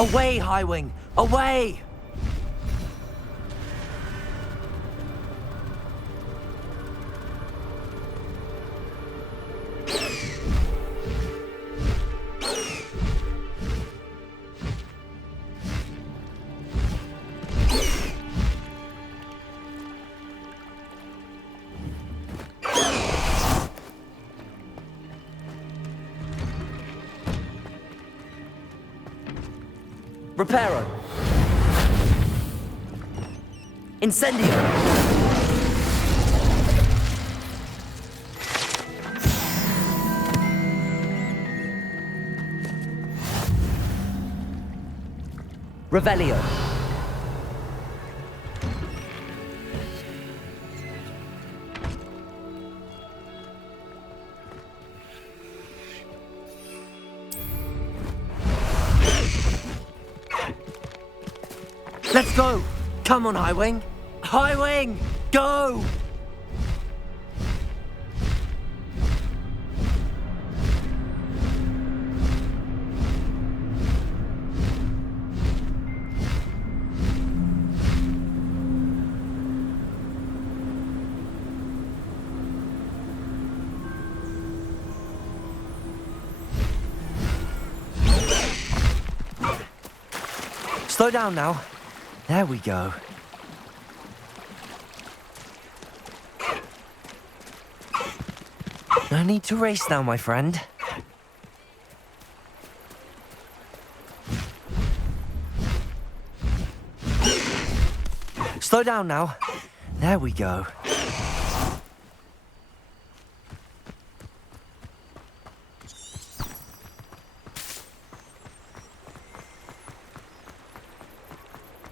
Away, Highwing! Away! Reparo! Incendio! Revelio! Let's go! Come on, Highwing! Highwing! Go! Slow down now. There we go. No need to race now, my friend. Slow down now. There we go.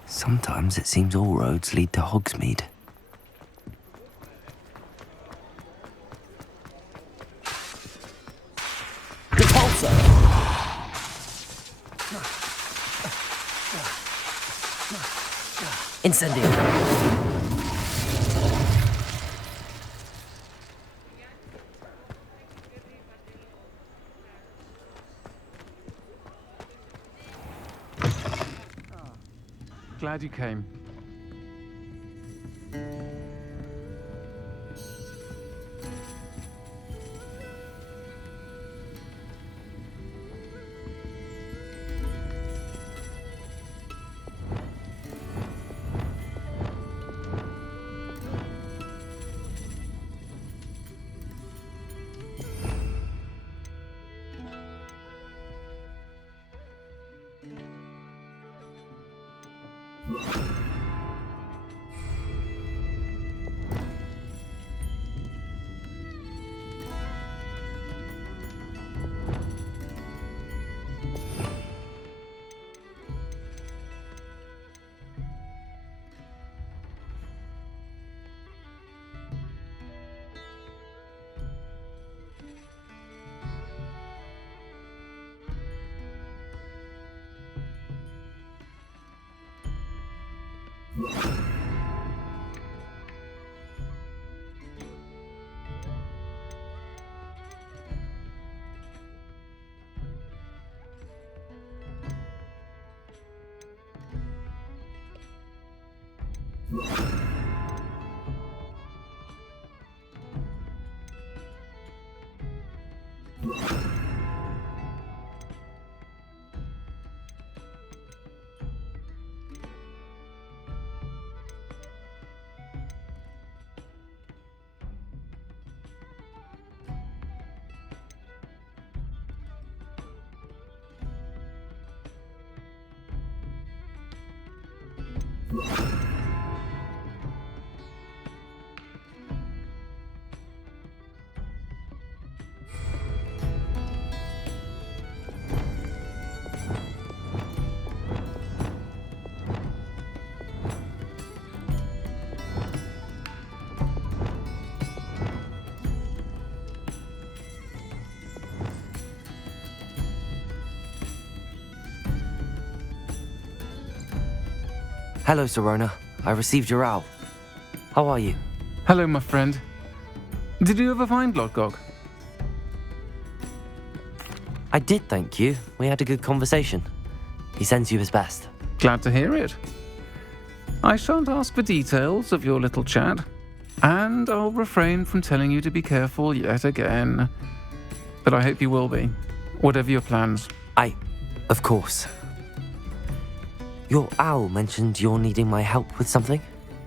Sometimes it seems all roads lead to Hogsmeade. Repulsor! Incendio! Glad you came. Hello, Sirona. I received your owl. How are you? Hello, my friend. Did you ever find Lodgok? I did, thank you. We had a good conversation. He sends you his best. Glad to hear it. I shan't ask for details of your little chat, and I'll refrain from telling you to be careful yet again. But I hope you will be, whatever your plans. Of course. Your owl mentioned you're needing my help with something?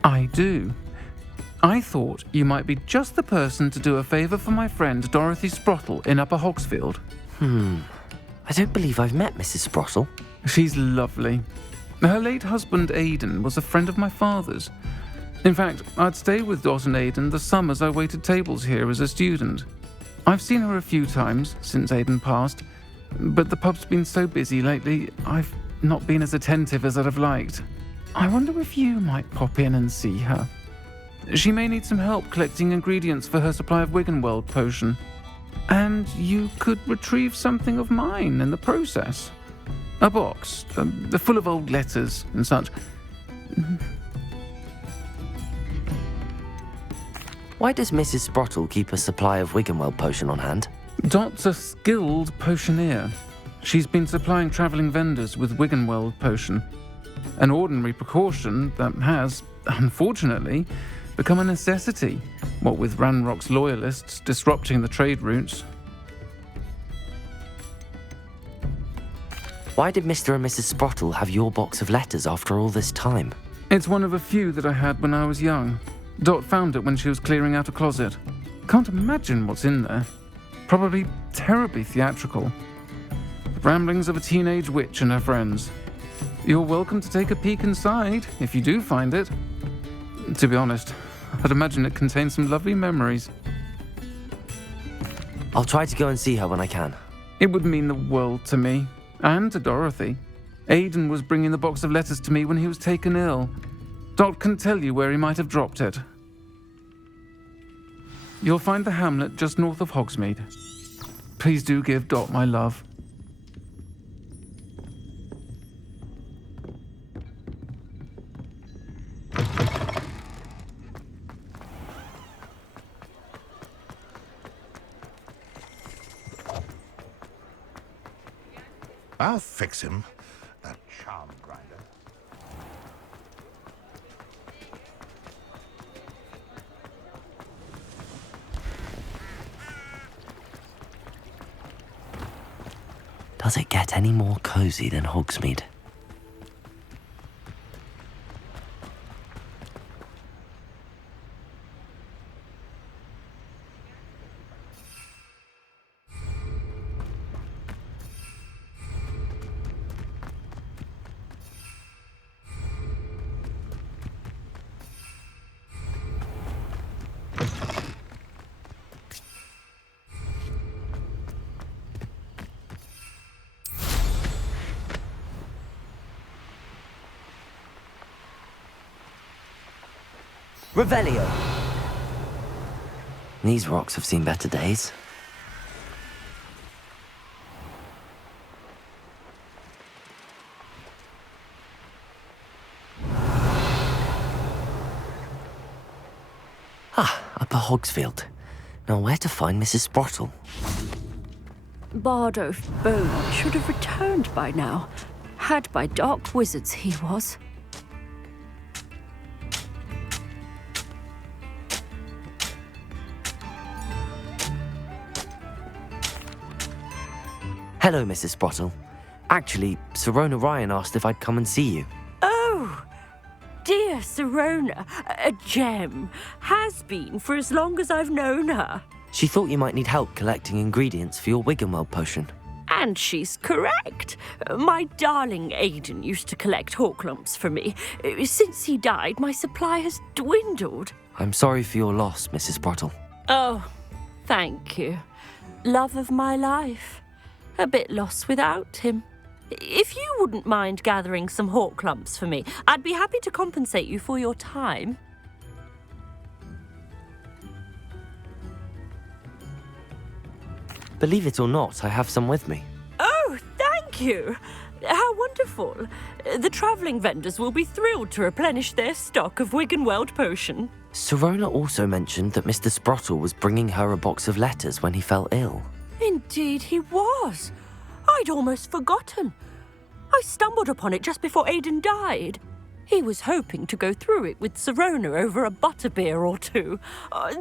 I do. I thought you might be just the person to do a favour for my friend Dorothy Sprottle in Upper Hogsfield. I don't believe I've met Mrs. Sprottle. She's lovely. Her late husband Aidan was a friend of my father's. In fact, I'd stay with Dot and Aidan the summers I waited tables here as a student. I've seen her a few times since Aidan passed, but the pub's been so busy lately, I've not been as attentive as I'd have liked. I wonder if you might pop in and see her. She may need some help collecting ingredients for her supply of Wiggenweld potion. And you could retrieve something of mine in the process. A box, full of old letters and such. Why does Mrs. Sprottle keep a supply of Wiggenweld potion on hand? Dot's a skilled potioneer. She's been supplying travelling vendors with Wiggenweld potion. An ordinary precaution that has, unfortunately, become a necessity, what with Ranrock's loyalists disrupting the trade routes. Why did Mr. and Mrs. Sprottle have your box of letters after all this time? It's one of a few that I had when I was young. Dot found it when she was clearing out a closet. Can't imagine what's in there. Probably terribly theatrical. The ramblings of a teenage witch and her friends. You're welcome to take a peek inside, if you do find it. To be honest, I'd imagine it contains some lovely memories. I'll try to go and see her when I can. It would mean the world to me, and to Dorothy. Aidan was bringing the box of letters to me when he was taken ill. Dot can tell you where he might have dropped it. You'll find the hamlet just north of Hogsmeade. Please do give Dot my love. I'll fix him. That charm grinder. Does it get any more cozy than Hogsmeade? Revelio! These rocks have seen better days. Upper Hogsfield. Now where to find Mrs. Sprottle? Bardolph Bone should have returned by now. Had by dark wizards he was. Hello, Mrs. Sprottle. Actually, Sirona Ryan asked if I'd come and see you. Oh, dear Sirona, a gem. Has been for as long as I've known her. She thought you might need help collecting ingredients for your Wiggenweld potion. And she's correct. My darling Aidan used to collect Horklumps for me. Since he died, my supply has dwindled. I'm sorry for your loss, Mrs. Sprottle. Oh, thank you. Love of my life. A bit lost without him. If you wouldn't mind gathering some Horklumps for me, I'd be happy to compensate you for your time. Believe it or not, I have some with me. Oh, thank you. How wonderful. The travelling vendors will be thrilled to replenish their stock of Wiggenweld potion. Sirona also mentioned that Mr. Sprottle was bringing her a box of letters when he fell ill. Indeed he was. I'd almost forgotten. I stumbled upon it just before Aidan died. He was hoping to go through it with Sirona over a butterbeer or two.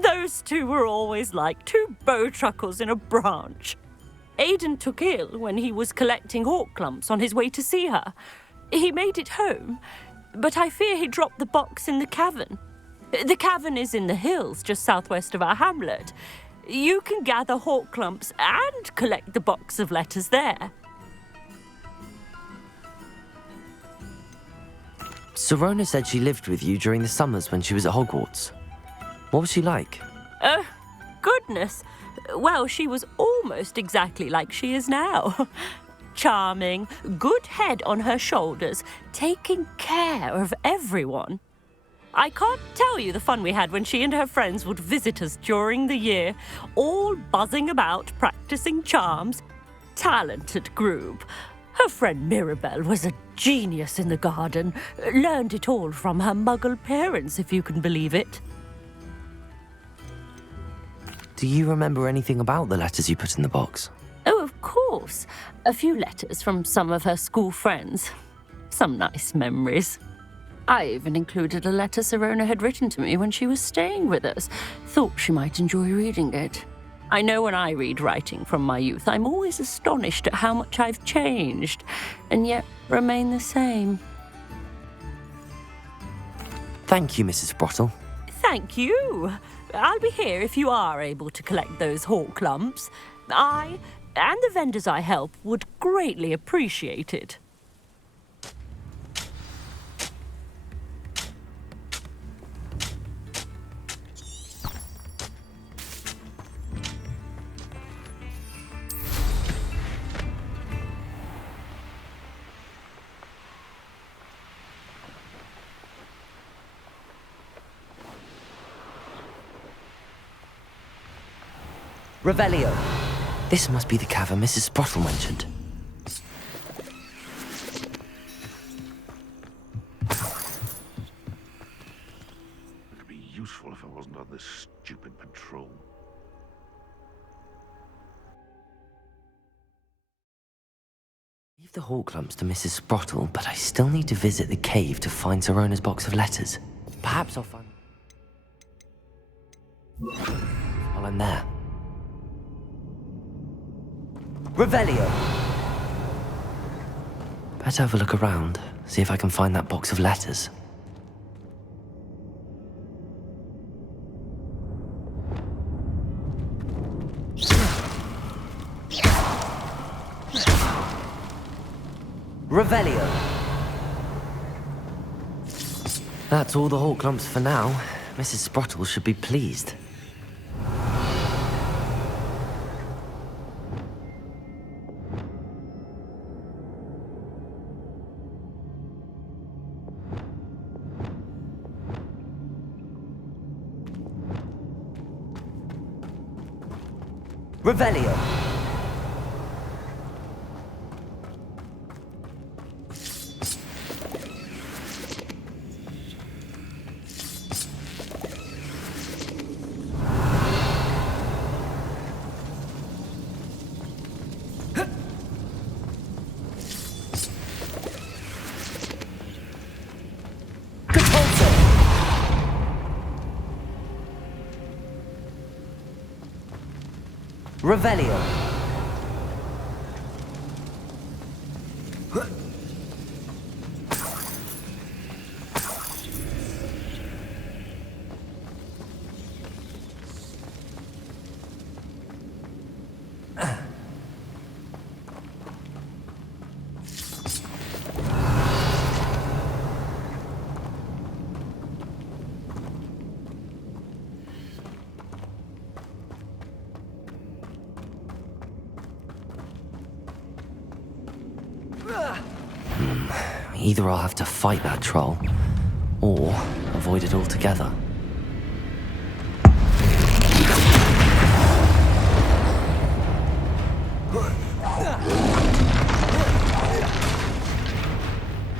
Those two were always like two bowtruckles in a branch. Aidan took ill when he was collecting hawk clumps on his way to see her. He made it home, but I fear he dropped the box in the cavern. The cavern is in the hills just southwest of our hamlet. You can gather hawk clumps and collect the box of letters there. Sirona said she lived with you during the summers when she was at Hogwarts. What was she like? Oh, goodness. Well, she was almost exactly like she is now. Charming, good head on her shoulders, taking care of everyone. I can't tell you the fun we had when she and her friends would visit us during the year, all buzzing about, practicing charms. Talented group. Her friend Mirabelle was a genius in the garden. Learned it all from her muggle parents, if you can believe it. Do you remember anything about the letters you put in the box? Oh, of course. A few letters from some of her school friends. Some nice memories. I even included a letter Sirona had written to me when she was staying with us. Thought she might enjoy reading it. I know when I read writing from my youth, I'm always astonished at how much I've changed, and yet remain the same. Thank you, Mrs. Sprottle. Thank you. I'll be here if you are able to collect those hawk lumps. I, and the vendors I help, would greatly appreciate it. Revelio. This must be the cavern Mrs. Sprottle mentioned. It'd be useful if I wasn't on this stupid patrol. Leave the hawk lumps to Mrs. Sprottle, but I still need to visit the cave to find Sirona's box of letters. Perhaps I'll find while I'm there. Revelio! Better have a look around, see if I can find that box of letters. Revelio! That's all the hawk lumps for now. Mrs. Sprottle should be pleased. Revelio! Revelio. Either I'll have to fight that troll, or avoid it altogether.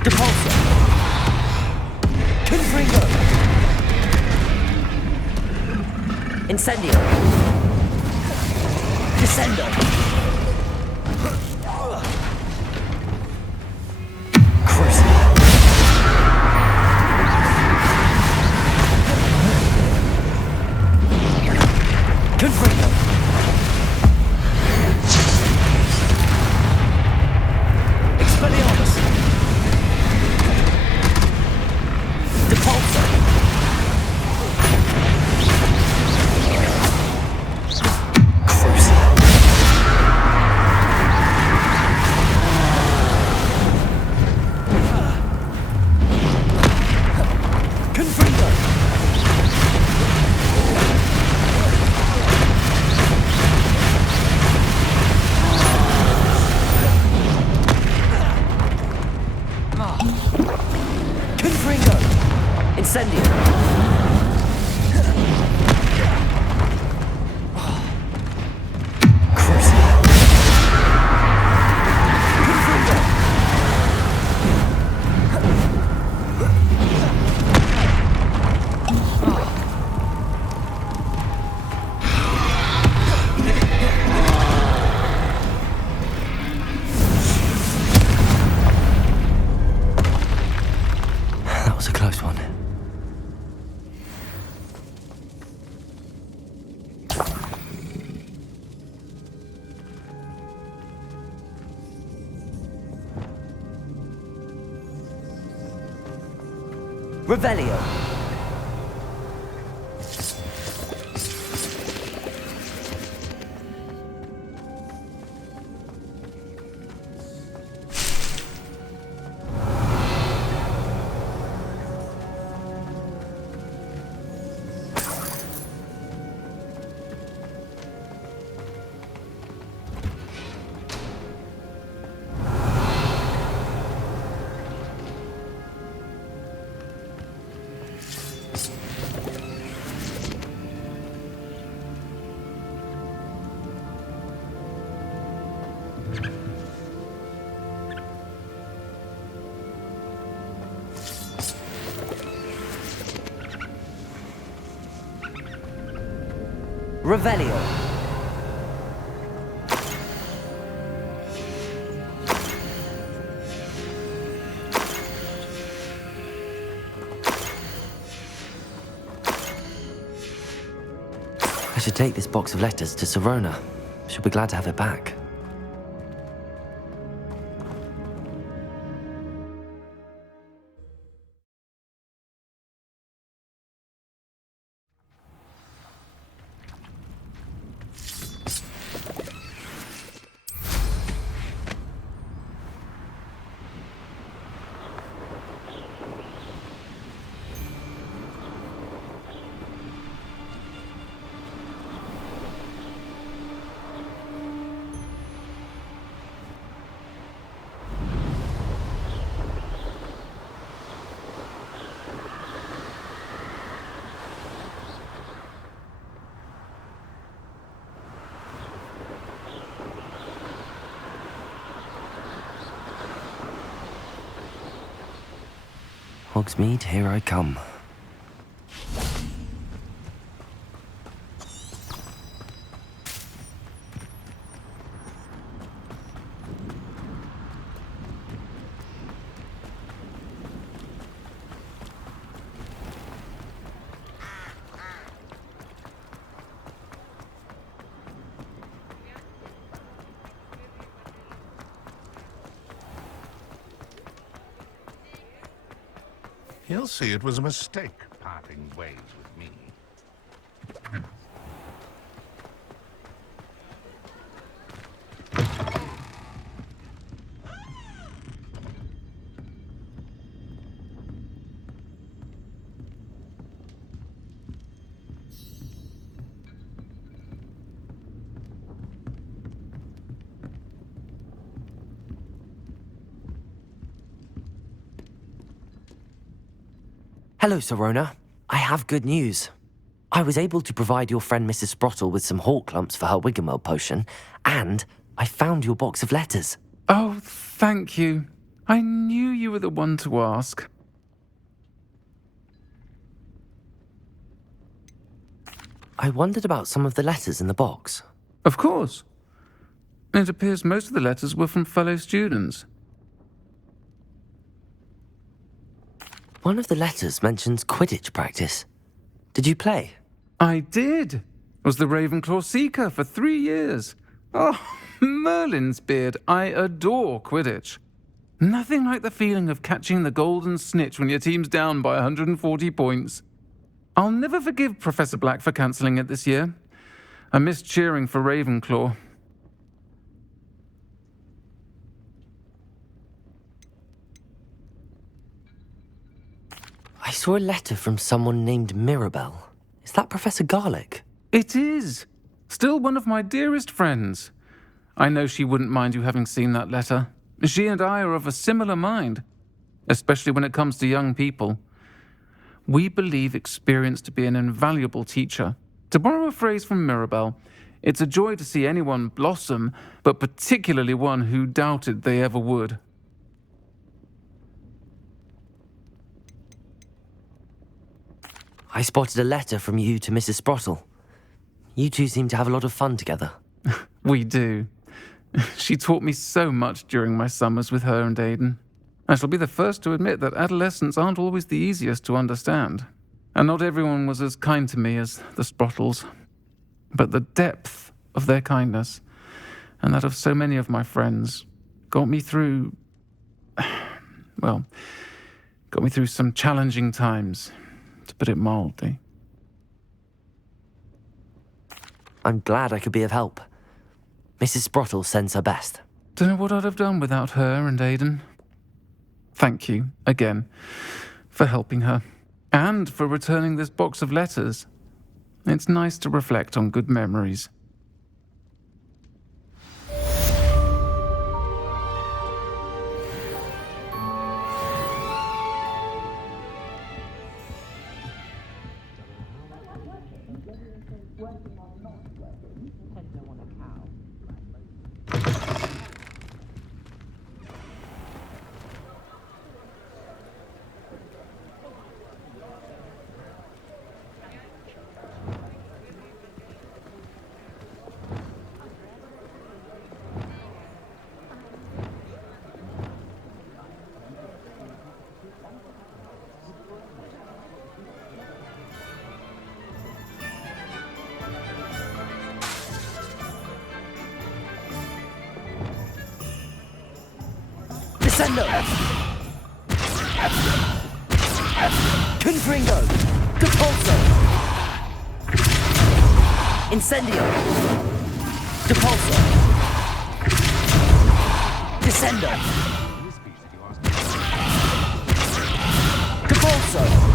Depulso! Confringo! Incendio! Descendo! Confringo! Expelliarmus! Depulso! Crucible! Confringo! Confringo! Incendio! Crucible! Confringo! That was a close one. Revelio. Revelio. I should take this box of letters to Sirona. She'll be glad to have it back. Hogsmeade, here I come. He'll see it was a mistake parting ways with me. Hello, Sirona. I have good news. I was able to provide your friend Mrs. Sprottle with some hawk lumps for her Wiggenweld potion, and I found your box of letters. Oh, thank you. I knew you were the one to ask. I wondered about some of the letters in the box. Of course. It appears most of the letters were from fellow students. One of the letters mentions Quidditch practice. Did you play? I did. Was the Ravenclaw Seeker for 3 years. Oh, Merlin's beard. I adore Quidditch. Nothing like the feeling of catching the golden snitch when your team's down by 140 points. I'll never forgive Professor Black for cancelling it this year. I missed cheering for Ravenclaw. I saw a letter from someone named Mirabelle. Is that Professor Garlick? It is. Still one of my dearest friends. I know she wouldn't mind you having seen that letter. She and I are of a similar mind, especially when it comes to young people. We believe experience to be an invaluable teacher. To borrow a phrase from Mirabelle, it's a joy to see anyone blossom, but particularly one who doubted they ever would. I spotted a letter from you to Mrs. Sprottle. You two seem to have a lot of fun together. We do. She taught me so much during my summers with her and Aidan. I shall be the first to admit that adolescents aren't always the easiest to understand. And not everyone was as kind to me as the Sprottles. But the depth of their kindness, and that of so many of my friends, got me through... well, got me through some challenging times, to put it mildly. I'm glad I could be of help. Mrs. Sprottle sends her best. Don't know what I'd have done without her and Aidan. Thank you, again, for helping her, and for returning this box of letters. It's nice to reflect on good memories. Descendo! Confringo! Depulso! Incendio! Depulso! Descendo! Depulso!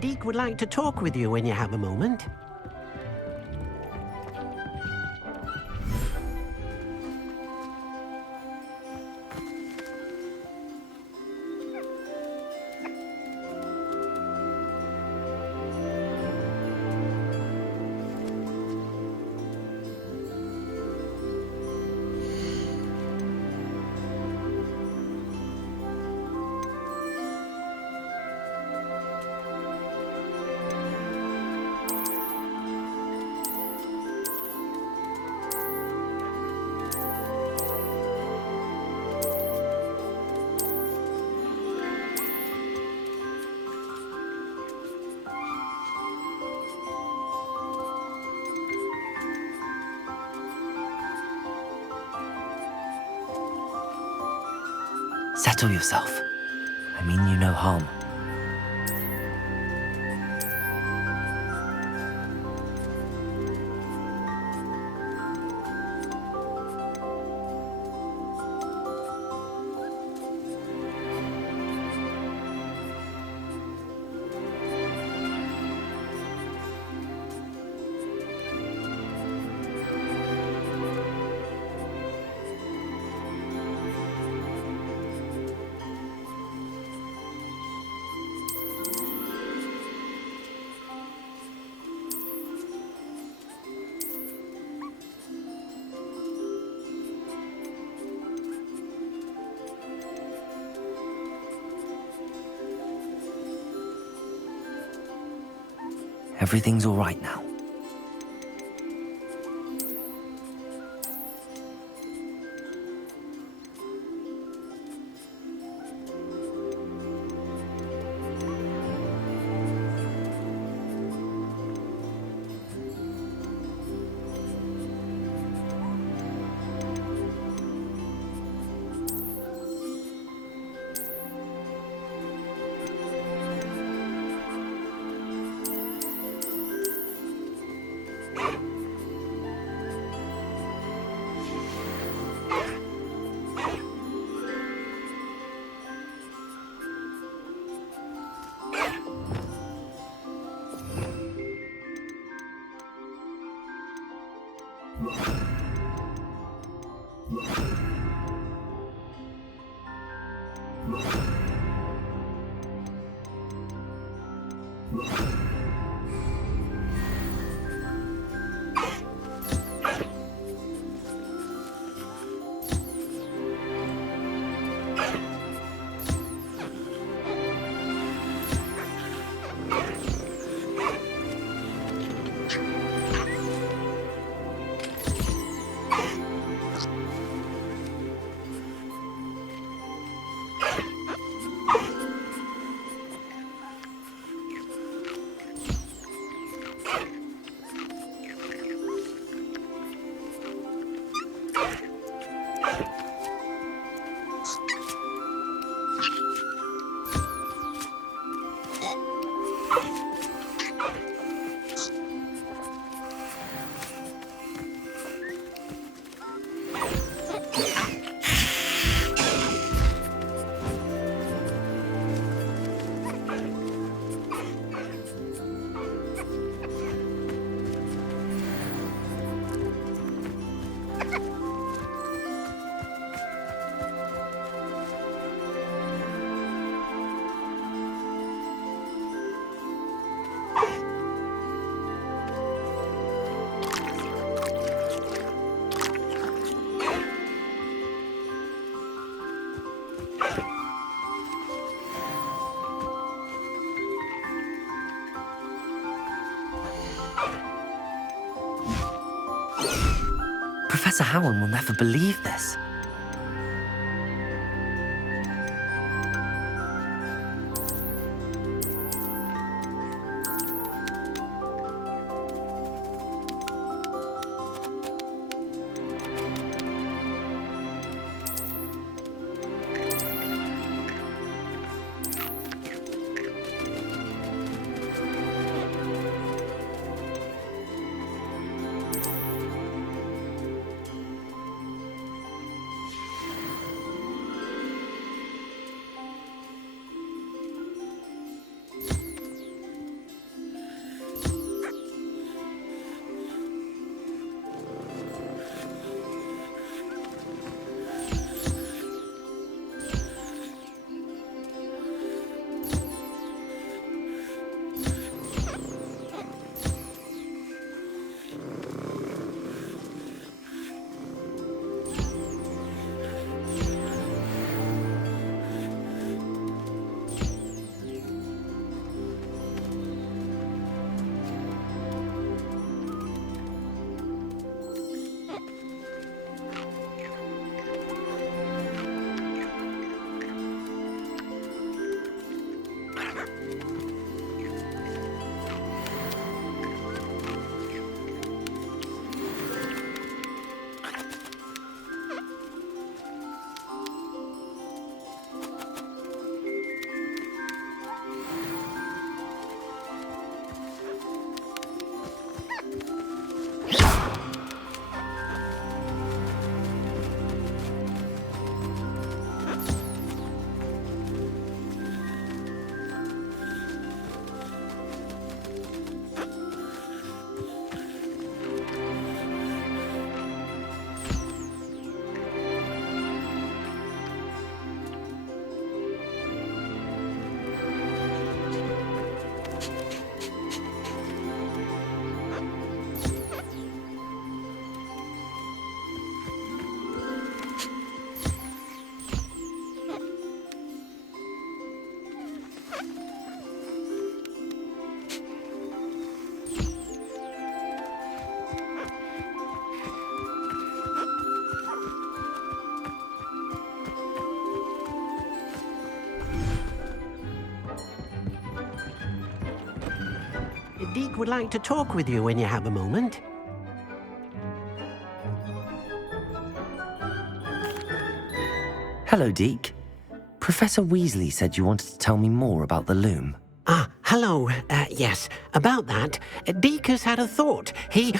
Deke would like to talk with you when you have a moment. Settle yourself. I mean you no harm. Everything's all right now. Professor Howard will never believe this. Deke would like to talk with you when you have a moment. Hello, Deke. Professor Weasley said you wanted to tell me more about the loom. Ah, hello. Yes, about that. Deke has had a thought. He...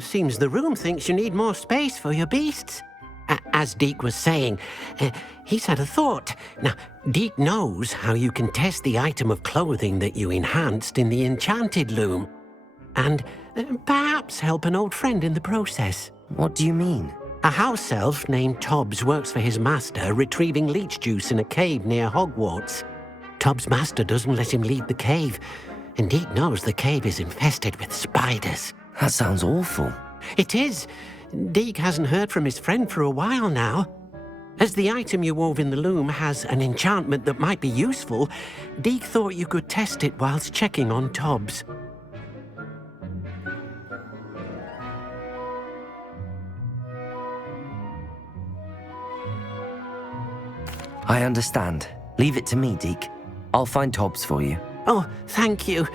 Seems the room thinks you need more space for your beasts. As Deke was saying, he's had a thought. Now, Deke knows how you can test the item of clothing that you enhanced in the enchanted loom. And perhaps help an old friend in the process. What do you mean? A house elf named Tobbs works for his master, retrieving leech juice in a cave near Hogwarts. Tobbs' master doesn't let him leave the cave, and Deke knows the cave is infested with spiders. That sounds awful. It is. Deke hasn't heard from his friend for a while now. As the item you wove in the loom has an enchantment that might be useful, Deke thought you could test it whilst checking on Tobbs. I understand. Leave it to me, Deke. I'll find Tobbs for you. Oh, thank you.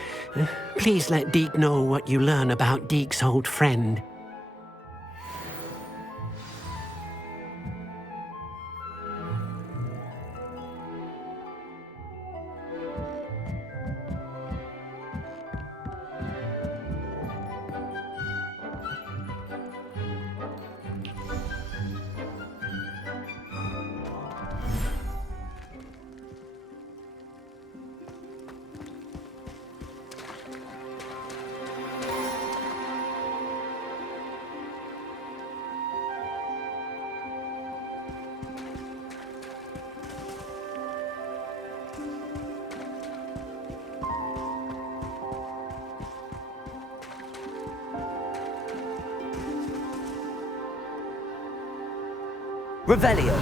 Please let Deke know what you learn about Deke's old friend. Revelio.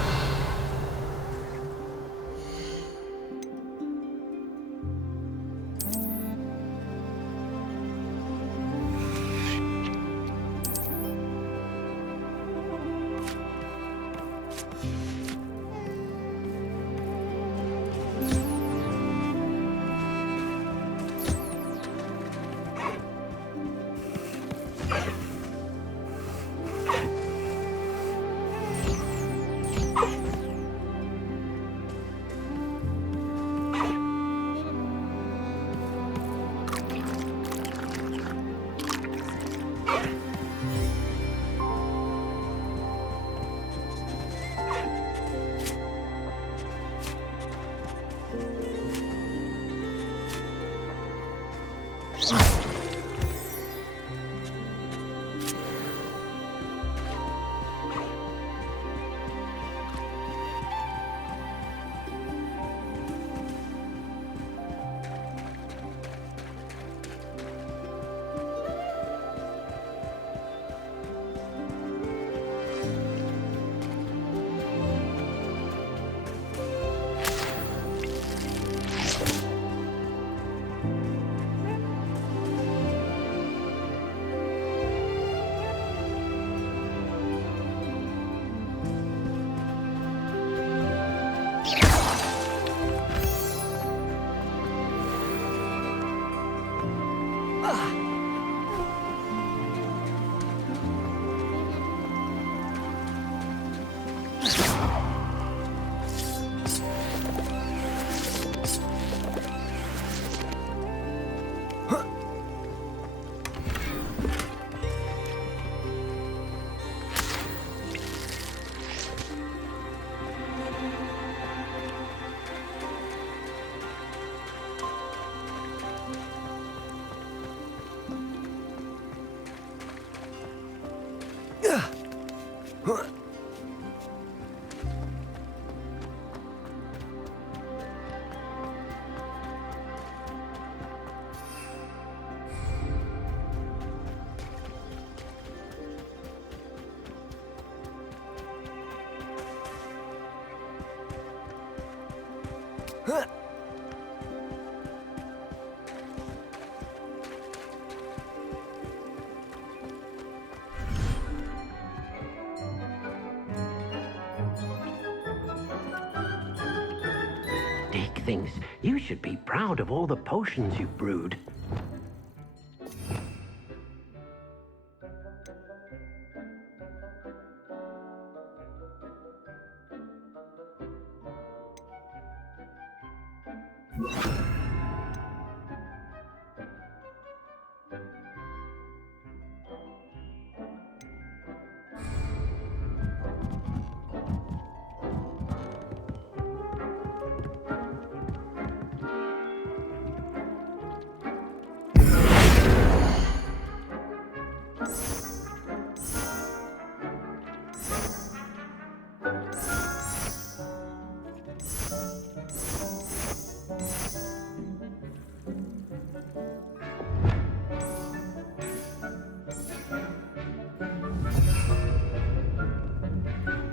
Deek thinks you should be proud of all the potions you've brewed.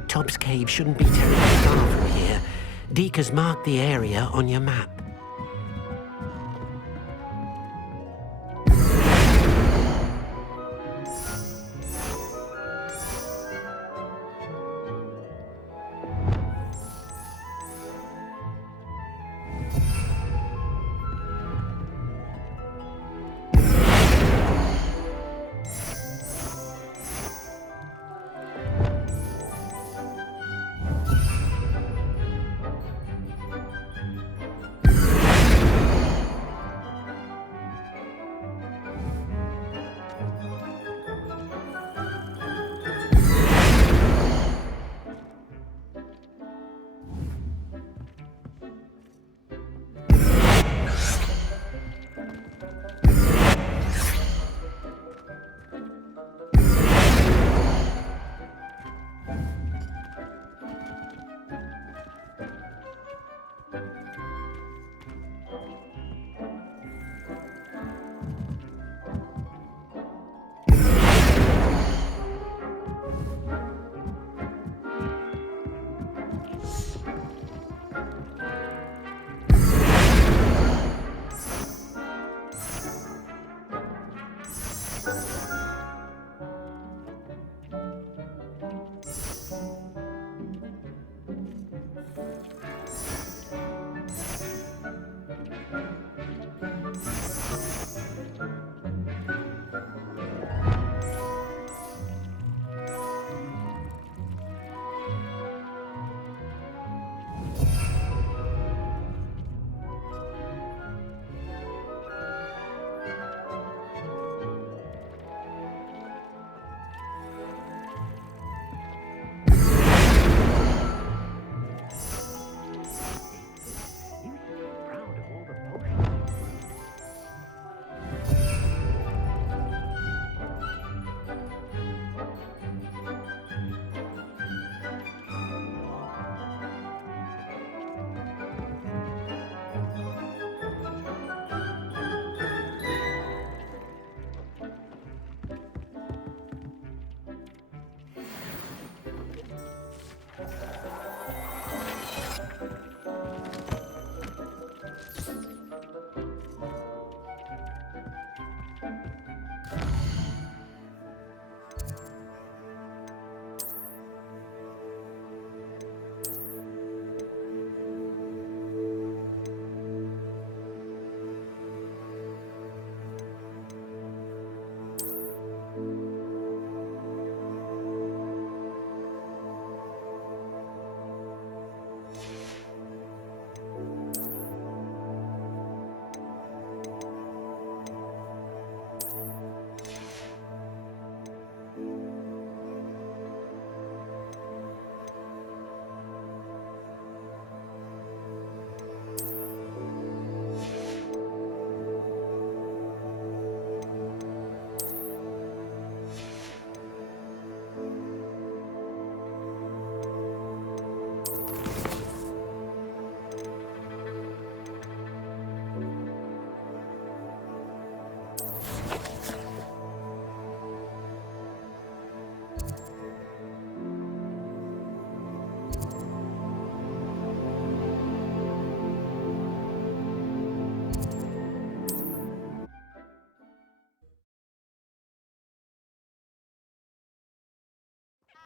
Tobbs Cave shouldn't be terribly far from here. Deek has marked the area on your map.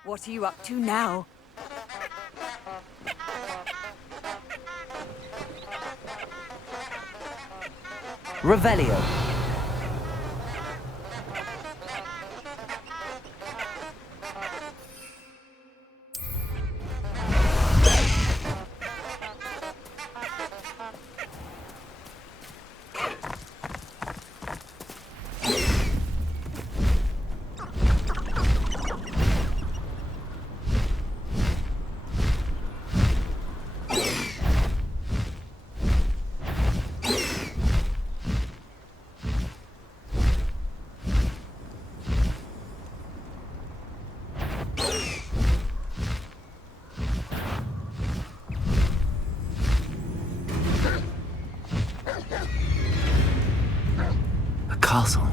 What are you up to now? Revelio. A castle.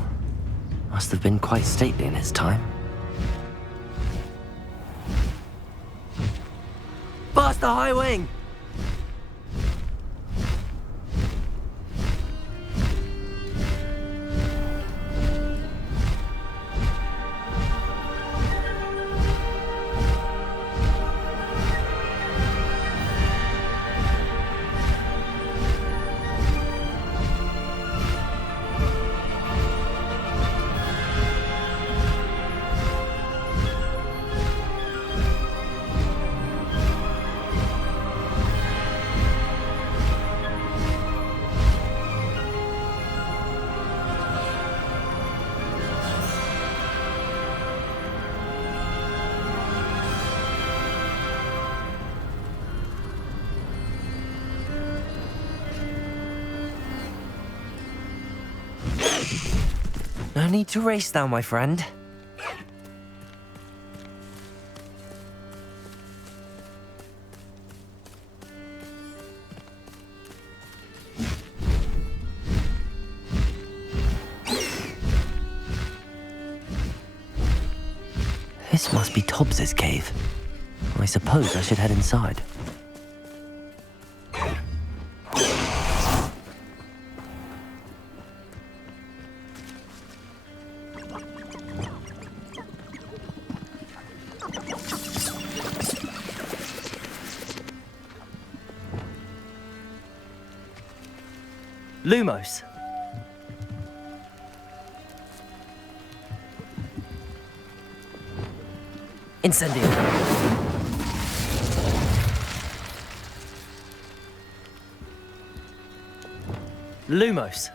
Must have been quite stately in its time. Bust the high wing! No need to race now, my friend. This must be Tobbs's cave. I suppose I should head inside. Lumos. Incendio. Lumos.